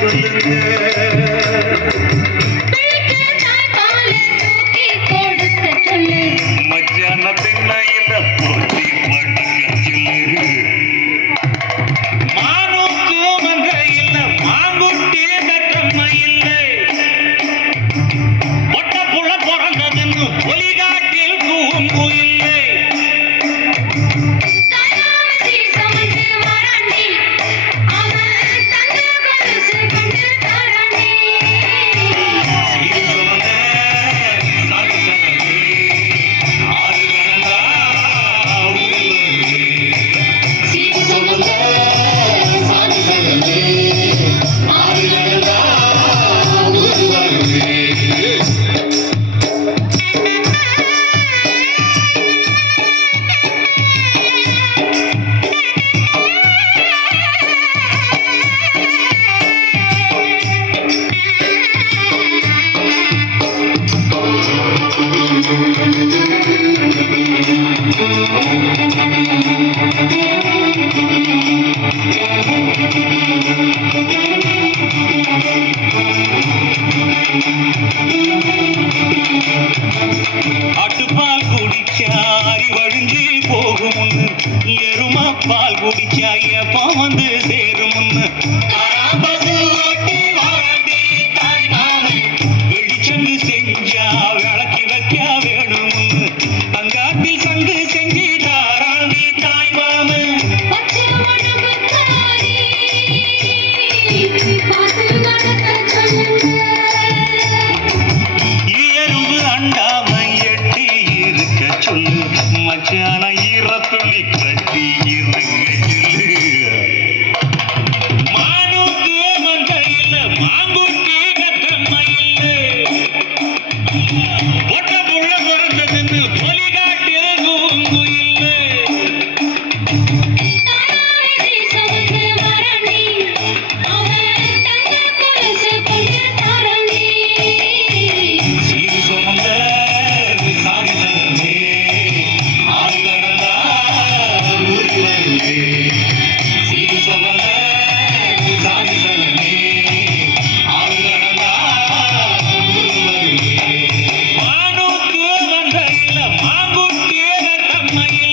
சொல்லுங்க. மச்சான திண்ணையில போட்டி படுக்க சொல்லு. மானுக்கு மங்க இல்ல மாங்குட்டி தக்கம்மா இல்லை. ஒட்ட புள்ள பிறந்ததுன்னு ஒலிகாட்டில் தூங்கு இல்லை. ஆட்டுப்பால் குடிச்சா அறிவழிஞ்சு போகும். எருமா பால் குடிச்சா எப்ப வந்து சேரும். வெளிச்சங்கு செஞ்சா விளக்கி வைக்க வேணும். அங்காட்டில் சங்கு செஞ்சு தாராண்டி தாய் மாமன். எறும்பு அண்டாம எட்டி இருக்க சொல்லு. மச்சான ஈரத்துளி கட்டி இருங்க சொல்லு. மானுக்கு மங்க இல்ல மாங்குட்டி கத்தம்மா இல்லை. ஒட்ட புள்ள பிறந்ததுன்னு ஒலிகாட்டில் தூங்கு இல்லை. சீர் சுமந்த சாதி சங்கமே ஆறு கடந்தா ஊரு வருவே. சீர் சுமந்த சாதி சங்கமே ஆறு கடந்தா ஊரு வருவே. மானுக்கு வந்த இல்ல மாங்குட்டி கத்தம்மா இல்லை.